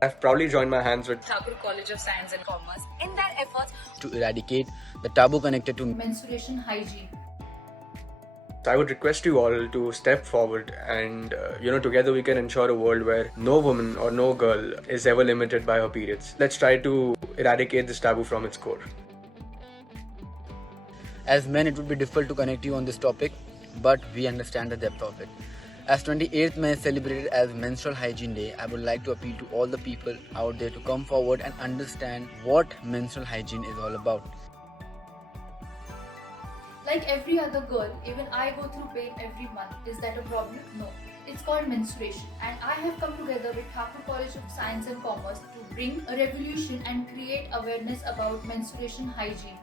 I've proudly joined my hands with Thakur College of Science and Commerce in their efforts to eradicate the taboo connected to menstruation hygiene. So I would request you all to step forward and, together we can ensure a world where no woman or no girl is ever limited by her periods. Let's try to eradicate this taboo from its core. As men, it would be difficult to connect you on this topic, but we understand the depth of it. As 28th May is celebrated as Menstrual Hygiene Day, I would like to appeal to all the people out there to come forward and understand what menstrual hygiene is all about. Like every other girl, even I go through pain every month. Is that a problem? No. It's called menstruation, and I have come together with Thakur College of Science and Commerce to bring a revolution and create awareness about menstruation hygiene.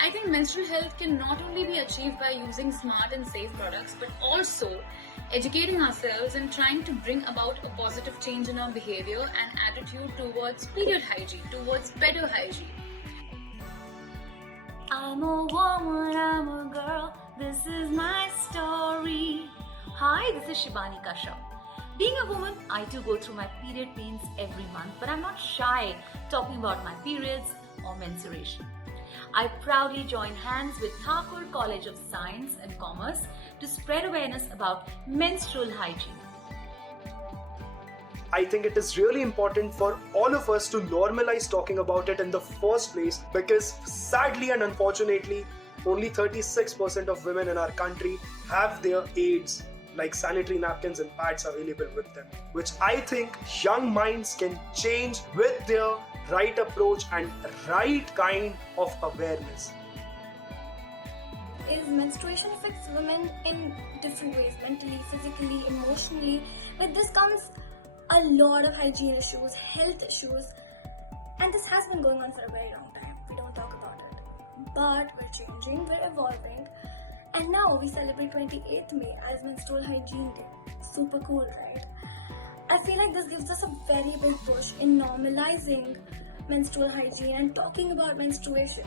I think menstrual health can not only be achieved by using smart and safe products, but also educating ourselves and trying to bring about a positive change in our behavior and attitude towards period hygiene, towards better hygiene. I'm a woman, I'm a girl, this is my story. Hi, this is Shibani Kashyap. Being a woman, I too go through my period pains every month, but I'm not shy talking about my periods or menstruation. I proudly join hands with Thakur College of Science and Commerce to spread awareness about menstrual hygiene. I think it is really important for all of us to normalize talking about it in the first place, because sadly and unfortunately, only 36% of women in our country have their aids like sanitary napkins and pads available with them, which I think young minds can change with their right approach and right kind of awareness. Is menstruation affects women in different ways, mentally, physically, emotionally. With this comes a lot of hygiene issues, health issues, and this has been going on for a very long time. We don't talk about it, but we're changing, we're evolving, and now we celebrate 28th May as Menstrual Hygiene Day. Super cool, right? I feel like this gives us a very big push in normalizing menstrual hygiene and talking about menstruation.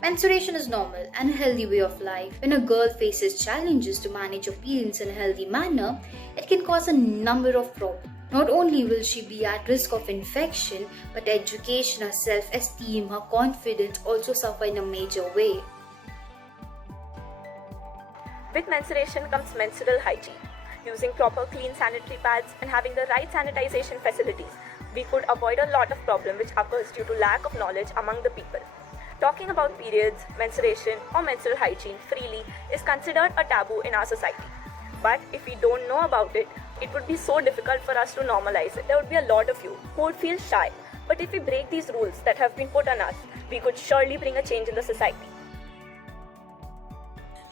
Menstruation is normal and a healthy way of life. When a girl faces challenges to manage her periods in a healthy manner, it can cause a number of problems. Not only will she be at risk of infection, but education, her self-esteem, her confidence also suffer in a major way. With menstruation comes menstrual hygiene. Using proper clean sanitary pads and having the right sanitization facilities, we could avoid a lot of problems which occurs due to lack of knowledge among the people. Talking about periods, menstruation or menstrual hygiene freely is considered a taboo in our society. But if we don't know about it, it would be so difficult for us to normalize it. There would be a lot of you who would feel shy. But if we break these rules that have been put on us, we could surely bring a change in the society.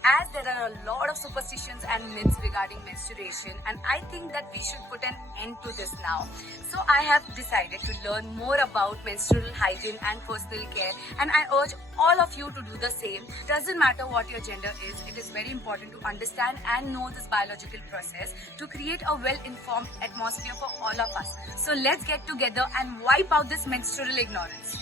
As there are a lot of superstitions and myths regarding menstruation, and I think that we should put an end to this now. So I have decided to learn more about menstrual hygiene and personal care, and I urge all of you to do the same. Doesn't matter what your gender is, it is very important to understand and know this biological process to create a well-informed atmosphere for all of us. So let's get together and wipe out this menstrual ignorance.